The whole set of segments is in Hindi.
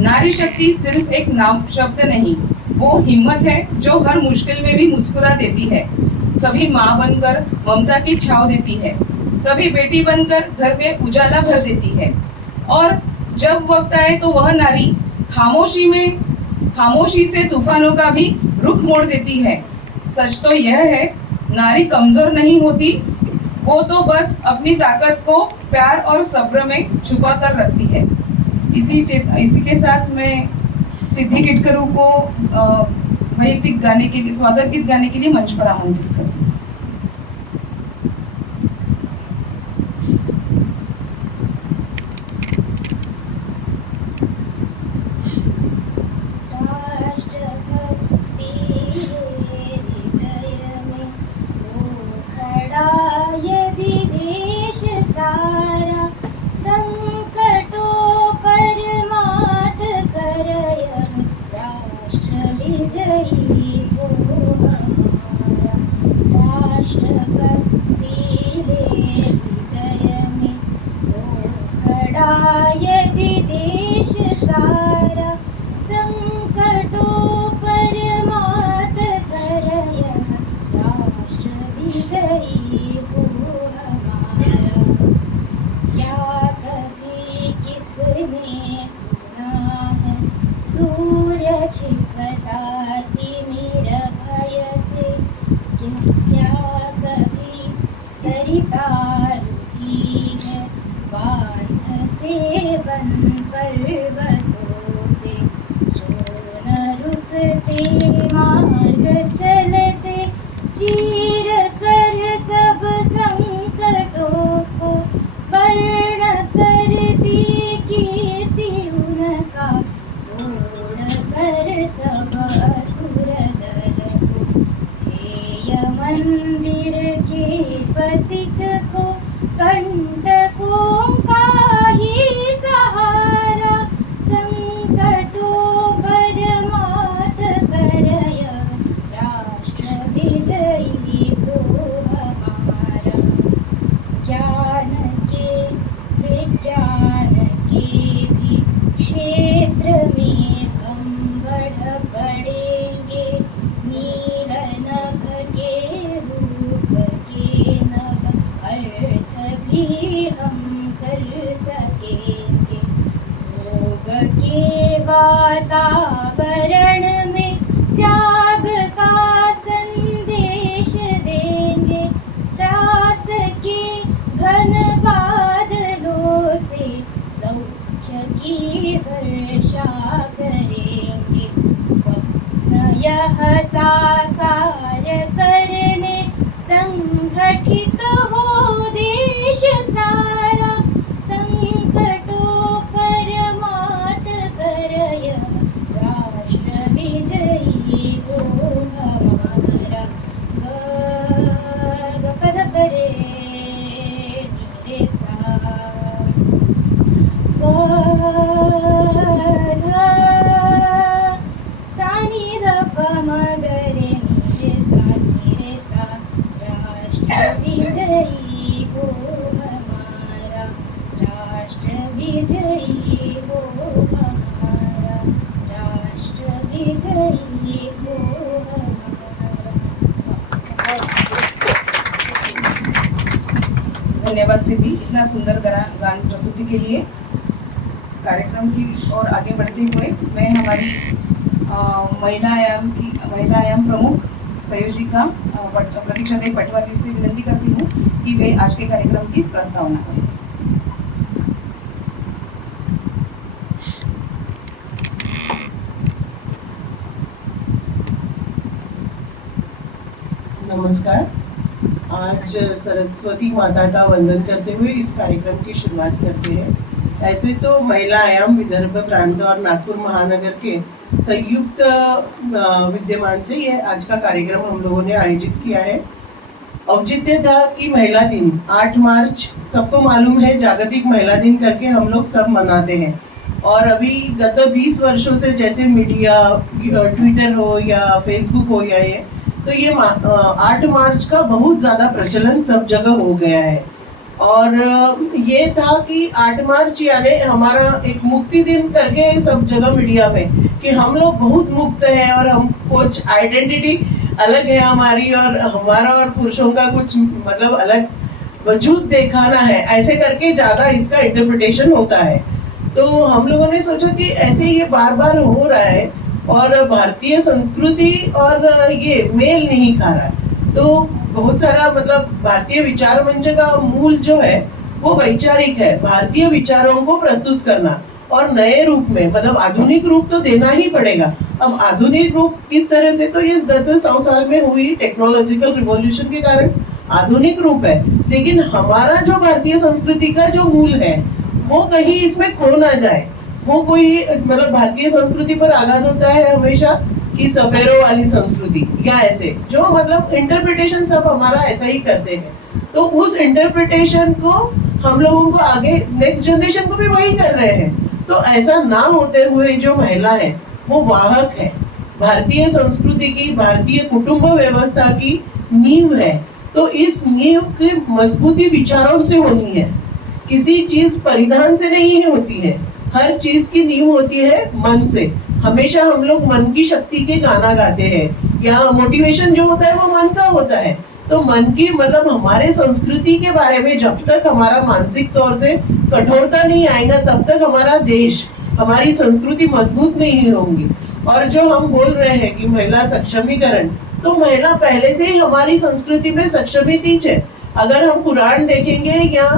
नारी शक्ति सिर्फ एक नाम शब्द नहीं, वो हिम्मत है जो हर मुश्किल में भी मुस्कुरा देती है। कभी माँ बनकर ममता की छाव देती है, कभी बेटी बनकर घर में उजाला भर देती है, और जब वक्त आए तो वह नारी खामोशी से तूफानों का भी रुख मोड़ देती है। सच तो यह है, नारी कमजोर नहीं होती, वो तो बस अपनी ताकत को प्यार और सब्र में छुपा कर रखती है। इसी के साथ मैं सिद्धि किटकरू को वैयक्तिक गाने के लिए, स्वागत गीत गाने के लिए मंच पर आमंत्रित करती हूँ। यदि देश सारा संकटों पर मात करय, राष्ट्र विजयी हो हमारा। राष्ट्रभक्ति है हृदय में हो खड़ा, यदि देश सारा संकटों पर मात करय, राष्ट्र विजयी हो हमारा। क्या कभी किसने सुना है सूर्य छिपता तिमिर भय से? क्या कभी सरिता रुकी है बांध से बन पर्वतों से? जो न रुकते मार्ग चलते, चीर कर सब संकटों को, वर्ण करती कीर्ति उनका, तोड़ कर सब असुर दल को। ध्येय मंदिर के पथिक को, कंटकों का ही सहारा, संकटों पर मात करय, राष्ट्र विजयी हो हमारा। ज्ञान के विज्ञान के भी क्षेत्र में हम बढ़ पड़ेंगे, नील नभ के रूप के नभ अर्थ भी हम कर सकेंगे। भोग के वातावरण में त्याग का संदेश देंगे, त्रास के घन बादलों से सौख्य की वर्षा करेंगे। स्वप्न यह साकार करने संगठित हो देश सारा, संकटों पर मात करय, राष्ट्र विजयी हो हमारा। ग पद परे रे सा, सानी ध प म ग रे रे सा। राष्ट्र विजयी हो हमारा, राष्ट्र विजयी हो हमारा, राष्ट्र विजयी हो हमारा। धन्यवाद सिद्धि, इतना सुंदर गान प्रस्तुति के लिए। कार्यक्रम की ओर आगे बढ़ते हुए मैं हमारी महिला आयाम प्रमुख संयोजिका प्रतीक्षा देव पटवारी से विनती करती हूँ कि वे आज के कार्यक्रम की प्रस्तावना करें। नमस्कार। आज सरस्वती माता का वंदन करते हुए इस कार्यक्रम की शुरुआत करते हैं। ऐसे तो महिला आयाम विदर्भ प्रांत और नागपुर महानगर के संयुक्त विद्यमान से ये आज का कार्यक्रम हम लोगों ने आयोजित किया है। औचित्य था कि महिला दिन 8 मार्च सबको मालूम है जागतिक महिला दिन करके हम लोग सब मनाते हैं। और अभी गत 20 वर्षों से जैसे मीडिया, ट्विटर हो या फेसबुक हो या ये, तो ये 8 मार्च का बहुत ज़्यादा प्रचलन सब जगह हो गया है। और ये था कि 8 मार्च यानी हमारा एक मुक्ति दिन करके सब जगह मीडिया में कि हम लोग बहुत मुक्त हैं और हम कुछ आइडेंटिटी अलग है हमारी और हमारा और पुरुषों का कुछ मतलब अलग वजूद दिखाना है, ऐसे करके ज्यादा इसका इंटरप्रिटेशन होता है। तो हम लोगों ने सोचा कि ऐसे ये बार बार हो रहा है और भारतीय संस्कृति और ये मेल नहीं खा रहा है। तो बहुत सारा मतलब भारतीय विचार मंच का मूल जो है वो वैचारिक है, भारतीय विचारों को प्रस्तुत करना और नए रूप में मतलब आधुनिक रूप तो देना ही पड़ेगा। अब आधुनिक रूप किस तरह से, तो ये 10-100 साल में हुई टेक्नोलॉजिकल रिवॉल्यूशन के कारण आधुनिक रूप है, लेकिन हमारा जो भारतीय संस्कृति का जो मूल है वो कहीं इसमें खो ना जाए। वो कोई मतलब भारतीय संस्कृति पर आघात होता है हमेशा कि सपेरों वाली संस्कृति या ऐसे जो मतलब इंटरप्रिटेशन सब हमारा ऐसा ही करते हैं। तो उस इंटरप्रिटेशन को हम लोगों को आगे नेक्स्ट जनरेशन को भी वही कर रहे हैं। तो ऐसा ना होते हुए जो महिला है वो वाहक है भारतीय संस्कृति की, भारतीय कुटुंब व्यवस्था की नींव है। तो इस नींव की मजबूती विचारों से होनी है, किसी चीज परिधान से नहीं होती है। हर चीज की नींव होती है मन से। हमेशा हम लोग मन की शक्ति के गाना गाते हैं या मोटिवेशन जो होता है वो मन का होता है। तो मन की मतलब हमारे संस्कृति के बारे में जब तक हमारा मानसिक तौर से कठोरता नहीं आएगा तब तक हमारा देश, हमारी संस्कृति मजबूत नहीं होंगी। और जो हम बोल रहे हैं कि महिला सक्षमीकरण, तो महिला पहले से ही हमारी संस्कृति में सक्षमी है। अगर हम पुराण देखेंगे या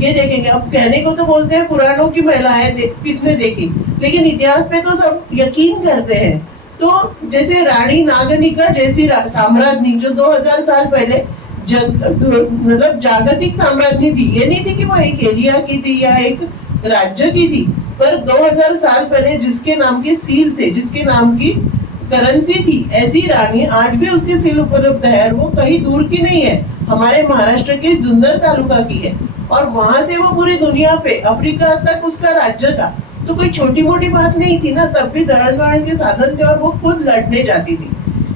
ये देखेंगे, अब कहने को तो बोलते हैं पुराणों की महिलाएं किसने देखी, लेकिन इतिहास पे तो सब यकीन करते हैं। तो जैसे रानी नागनिका जैसी साम्राज्ञी जो 2000 साल पहले मतलब जागतिक साम्राज्ञी थी, ये नहीं थी कि वो एक एरिया की थी या एक राज्य की थी, पर 2000 साल पहले जिसके नाम के सील थे, जिसके नाम की करेंसी थी, ऐसी रानी आज भी उसकी सील उपलब्ध है। वो कहीं दूर की नहीं है, हमारे महाराष्ट्र के जुन्नर तालुका की है और वहां से वो पूरी दुनिया पे अफ्रीका तक उसका राज्य था। तो कोई छोटी मोटी बात नहीं थी ना, तब भी दरण वरण के साधन थे और वो खुद लड़ने जाती थी,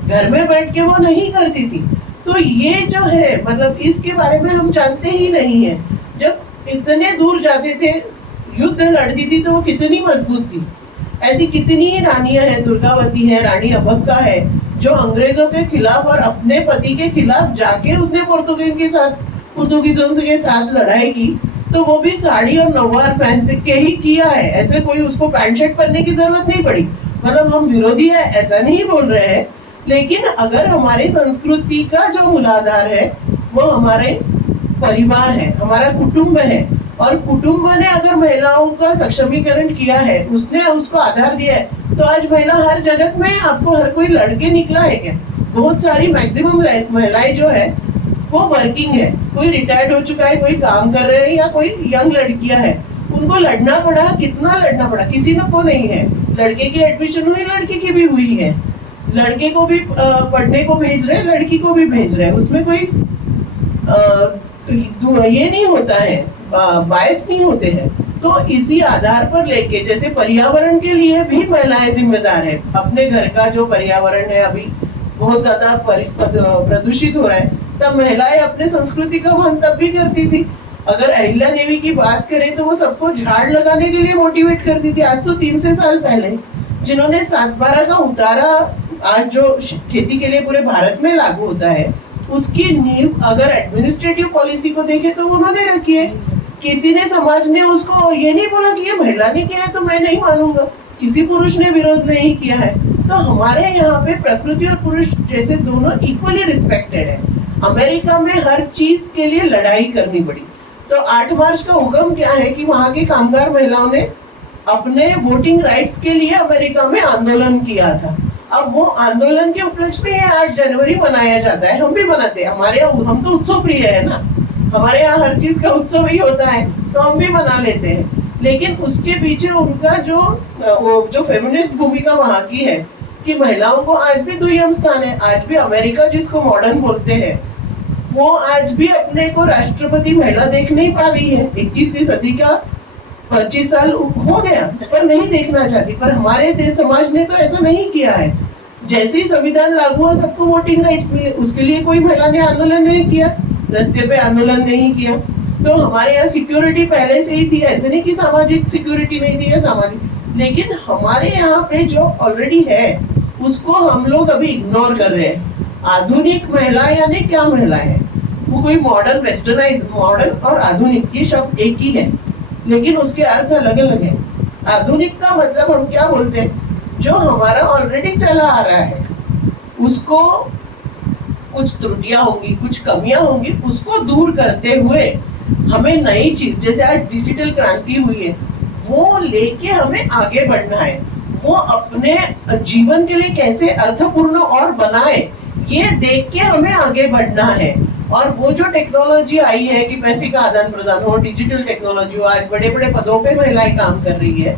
घर में बैठ के वो नहीं करती थी। तो ये जो है मतलब इसके बारे में हम जानते ही नहीं है। जब इतने दूर जाते थे, युद्ध लड़ती थी, तो वो कितनी मजबूत थी। ऐसी कितनी ही रानियां हैं, दुर्गावती है, रानी अबक्का है, जो अंग्रेजों के खिलाफ और अपने पति के खिलाफ जाके उसने पुर्तगीजों के साथ लड़ाई की। तो वो भी साड़ी और नवार पहन के ही किया है, ऐसे कोई उसको पैंट शर्ट पहनने की जरूरत नहीं पड़ी। मतलब हम विरोधी है ऐसा नहीं बोल रहे हैं, लेकिन अगर हमारी संस्कृति का जो मूलाधार है वो हमारे परिवार है, हमारा कुटुंब है, और कुटुंब ने अगर महिलाओं का सक्षमीकरण किया है, उसने उसको आधार दिया है, तो आज महिला हर जगत में आपको हर कोई लड़के निकला है क्या? बहुत सारी मैक्सिमम महिलाएं जो है वो वर्किंग है, कोई रिटायर्ड हो चुका है, कोई काम कर रहे हैं या कोई यंग लड़कियां हैं। उनको लड़ना पड़ा, कितना लड़ना पड़ा, किसी न को नहीं है। लड़के की एडमिशन हुई, लड़के की भी हुई है, लड़के को भी पढ़ने को भेज रहे हैं, लड़की को भी भेज रहे हैं, उसमें कोई ये नहीं होता है, बायस नहीं होते हैं। तो इसी आधार पर लेके जैसे पर्यावरण के लिए भी महिलाएं जिम्मेदार है। अपने घर का जो पर्यावरण है अभी बहुत ज्यादा प्रदूषित हो रहा है, तब महिलाएं अपने संस्कृति का वहन तब भी करती थी। अगर अहिल्या देवी की बात करें तो वो सबको झाड़ लगाने के लिए मोटिवेट करती थी, आज तो 300 साल पहले, जिन्होंने 7/12 का उतारा आज जो खेती के लिए पूरे भारत में लागू होता है, उसकी नींव अगर एडमिनिस्ट्रेटिव पॉलिसी को देखे तो उन्होंने रखी है। किसी ने समाज ने उसको ये नहीं बोला कि ये महिला ने किया है तो मैं नहीं मानूंगा, किसी पुरुष ने विरोध नहीं किया है। तो हमारे यहाँ पे प्रकृति और पुरुष जैसे दोनों इक्वली रिस्पेक्टेड है। अमेरिका में हर चीज के लिए लड़ाई करनी पड़ी। तो 8 मार्च का उगम क्या है कि वहां की कामगार महिलाओं ने अपने वोटिंग राइट्स के लिए अमेरिका में आंदोलन किया था। अब वो आंदोलन के उपलक्ष्य में 8 जनवरी मनाया जाता है, हम भी मनाते हैं। हमारे यहाँ हम तो उत्सव प्रिय है ना, हमारे यहाँ हर चीज का उत्सव ही होता है, तो हम भी मना लेते हैं। लेकिन उसके पीछे उनका जो फेमिनिस्ट भूमिका वहां की है कि महिलाओं को आज भी दुय्यम स्थान है। आज भी अमेरिका जिसको मॉडर्न बोलते हैं, वो आज भी अपने को राष्ट्रपति महिला देख नहीं पा रही है। 21वीं सदी का 25 साल हो गया पर नहीं देखना चाहती। पर हमारे देश समाज ने तो ऐसा नहीं किया है। जैसे ही संविधान लागू हुआ सबको वोटिंग राइट्स मिले, उसके लिए कोई महिला ने आंदोलन नहीं किया, रास्ते पे आंदोलन नहीं किया। तो हमारे यहाँ सिक्योरिटी पहले से ही थी, ऐसे नहीं कि सामाजिक सिक्योरिटी नहीं थी या सामाजिक, लेकिन हमारे यहाँ पे जो ऑलरेडी है उसको हम लोग अभी इग्नोर कर रहे हैं। आधुनिक महिला यानी क्या महिला है, वो कोई मॉडर्न वेस्टर्नाइज, मॉडर्न और आधुनिक ये शब्द एक ही है, लेकिन उसके अर्थ अलग अलग है। आधुनिक का मतलब हम क्या बोलते हैं, जो हमारा ऑलरेडी चला आ रहा है उसको कुछ त्रुटियां होंगी, कुछ कमियां होंगी, उसको दूर करते हुए हमें नई चीज, जैसे आज डिजिटल क्रांति हुई है, वो लेके हमें आगे बढ़ना है। वो अपने जीवन के लिए कैसे अर्थपूर्ण और बनाए, ये देख के हमें आगे बढ़ना है। और वो जो टेक्नोलॉजी आई है कि पैसे का आदान प्रदान हो, डिजिटल टेक्नोलॉजी हो, आज बड़े बड़े पदों पे महिलाएं काम कर रही है।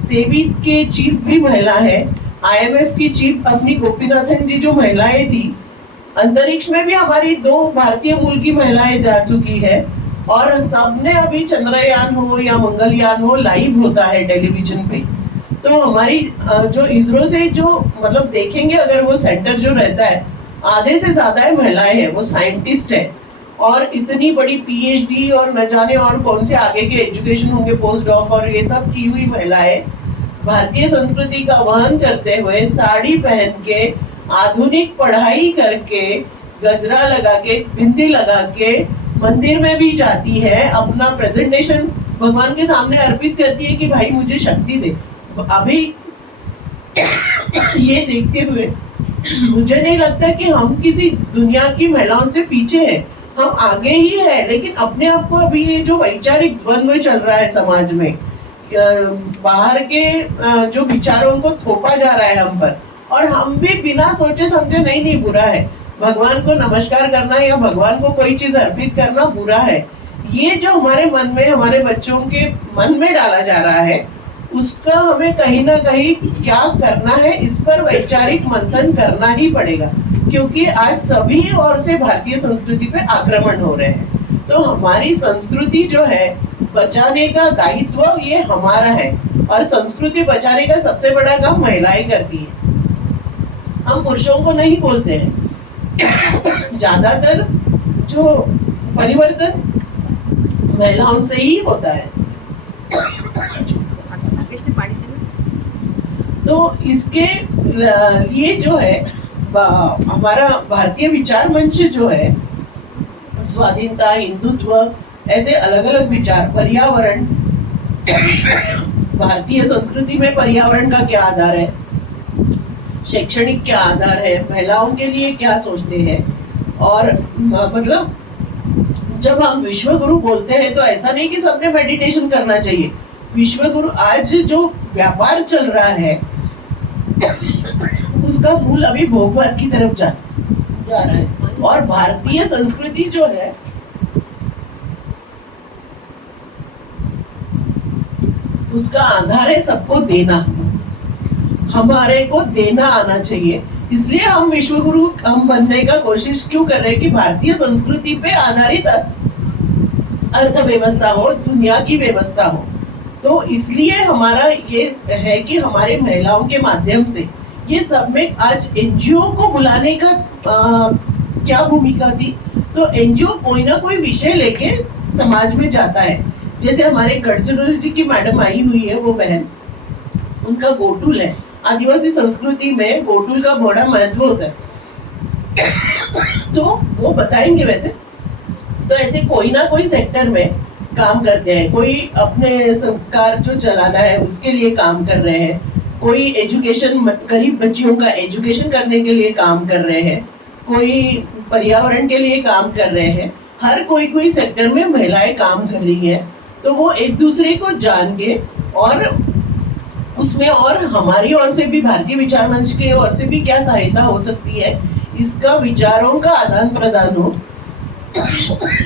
सेबी के चीफ भी महिला है, IMF की चीफ अपनी गोपीनाथन जी जो महिलाएं थी, अंतरिक्ष में भी हमारी 2 भारतीय मूल की महिलाएं जा चुकी है। और सबने अभी चंद्रयान हो या मंगलयान हो लाइव होता है टेलीविजन पे। तो हमारी जो इसरो से जो मतलब देखेंगे, अगर वो सेंटर जो रहता है आधे से ज्यादा महिलाएं हैं, वो साइंटिस्ट है और इतनी बड़ी PhD और न जाने और कौन से आगे के एजुकेशन होंगे, पोस्ट डॉक और ये सब की हुई महिलाएं भारतीय संस्कृति का वहन करते हुए साड़ी पहन के, आधुनिक पढ़ाई करके, गजरा लगा के, बिंदी लगा के मंदिर में भी जाती है, अपना प्रेजेंटेशन भगवान के सामने अर्पित करती है कि भाई मुझे शक्ति दे। अभी ये देखते हुए मुझे नहीं लगता कि हम किसी दुनिया की महिलाओं से पीछे हैं, हम आगे ही है। लेकिन अपने आप को अभी ये जो वैचारिक द्वंद्व चल रहा है समाज में, बाहर के जो विचारों को थोपा जा रहा है हम पर, और हम भी बिना सोचे समझे नहीं बुरा है, भगवान को नमस्कार करना या भगवान को कोई चीज अर्पित करना बुरा है, ये जो हमारे मन में, हमारे बच्चों के मन में डाला जा रहा है, उसका हमें कहीं ना कहीं क्या करना है, इस पर वैचारिक मंथन करना ही पड़ेगा। क्योंकि आज सभी ओर से भारतीय संस्कृति पे आक्रमण हो रहे हैं। तो हमारी संस्कृति जो है बचाने का दायित्व ये हमारा है, और संस्कृति बचाने का सबसे बड़ा काम महिलाएं करती है, हम पुरुषों को नहीं बोलते हैं। ज्यादातर जो परिवर्तन महिलाओं से ही होता है। तो इसके लिए जो है हमारा भारतीय विचार मंच जो है, स्वाधीनता, हिंदुत्व, ऐसे अलग अलग विचार, पर्यावरण, भारतीय संस्कृति में पर्यावरण का क्या आधार है, शैक्षणिक क्या आधार है, महिलाओं के लिए क्या सोचते हैं, और मतलब जब हम विश्व गुरु बोलते हैं तो ऐसा नहीं कि सबने मेडिटेशन करना चाहिए। विश्व गुरु आज जो व्यापार चल रहा है उसका मूल अभी भोगवाद की तरफ जा रहा है, और भारतीय संस्कृति जो है उसका आधार है सबको देना, हमारे को देना आना चाहिए। इसलिए हम विश्व गुरु हम बनने का कोशिश क्यों कर रहे हैं कि भारतीय संस्कृति पे आधारित अर्थव्यवस्था हो, दुनिया की व्यवस्था हो। तो इसलिए हमारा ये है कि हमारे महिलाओं के माध्यम से ये सब में आज NGO को बुलाने का क्या भूमिका थी। तो NGO कोई ना कोई विषय लेके समाज में जाता है। जैसे हमारे गढ़चिरौली जी की मैडम आई हुई है, वो बहन, उनका गोटुल है। आदिवासी संस्कृति में गोटुल का बड़ा महत्व होता है, तो वो बताएंगे। वैसे तो ऐसे कोई ना कोई सेक्टर में काम करते हैं, कोई अपने संस्कार जो चलाना है उसके लिए काम कर रहे हैं, कोई एजुकेशन, गरीब बच्चियों का एजुकेशन करने के लिए काम कर रहे हैं, कोई पर्यावरण के लिए काम कर रहे हैं। हर कोई सेक्टर में महिलाएं काम कर रही है। तो वो एक दूसरे को जान के, और उसमें और हमारी ओर से भी, भारतीय विचार मंच के ओर से भी क्या सहायता हो सकती है, इसका विचारों का आदान प्रदान हो,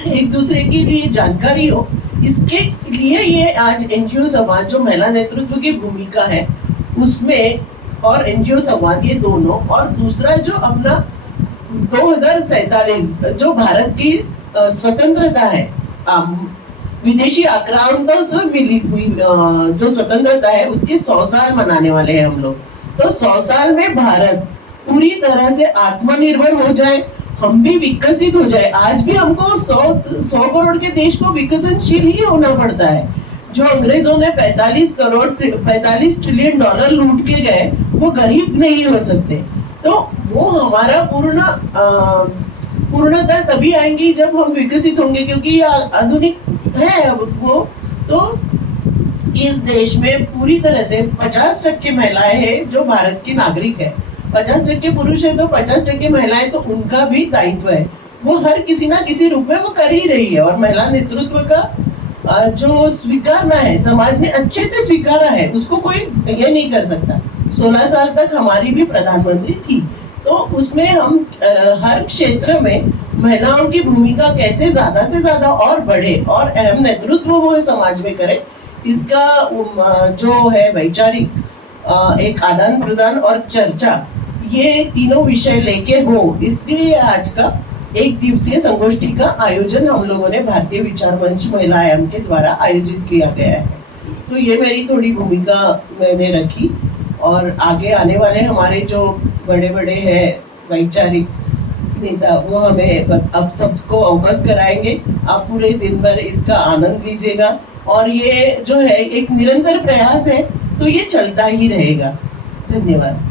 एक दूसरे के लिए जानकारी हो। इसके लिए ये आज NGO संवाद जो महिला नेतृत्व की भूमिका है उसमें, और NGO संवाद, ये दोनों, और दूसरा जो अपना 2047 जो भारत की स्वतंत्रता है, विदेशी आक्रामकों से मिली हुई जो स्वतंत्रता है, उसके 100 साल मनाने वाले हैं हम लोग। तो 100 साल में भारत पूरी तरह से आत्मनिर्भर हो जाए हम भी विकसित हो जाए। आज भी हमको 100 करोड़ के देश को विकसनशील ही होना पड़ता है। जो अंग्रेजों ने 45 ट्रिलियन डॉलर लूट के गए, वो गरीब नहीं हो सकते। तो वो हमारा पूर्णता तभी आएंगी जब हम विकसित होंगे, क्योंकि आधुनिक है अब वो। तो इस देश में पूरी तरह से 50% महिलाएं हैं जो भारत की नागरिक है, 50% पुरुष है तो 50% महिलाएं, तो उनका भी दायित्व है। वो हर किसी ना किसी रूप में वो कर ही रही है। और महिला नेतृत्व का जो स्वीकारना है, समाज ने अच्छे से स्वीकारा है, उसको कोई ये नहीं कर सकता। 16 साल तक हमारी भी प्रधानमंत्री थी, तो उसमें हम हर क्षेत्र में महिलाओं की भूमिका कैसे ज्यादा से ज्यादा और बढ़े और अहम नेतृत्व वो समाज में करे, इसका जो है वैचारिक एक आदान प्रदान और चर्चा, ये तीनों विषय लेके हो, इसलिए आज का एक दिवसीय संगोष्ठी का आयोजन हम लोगों ने भारतीय विचार मंच महिला आयाम के द्वारा आयोजित किया गया है। तो ये मेरी थोड़ी भूमिका मैंने रखी, और आगे आने वाले हमारे जो बड़े बड़े हैं वैचारिक नेता, वो हमें अब सबको अवगत कराएंगे। आप पूरे दिन भर इसका आनंद लीजिएगा, और ये जो है एक निरंतर प्रयास है, तो ये चलता ही रहेगा। धन्यवाद।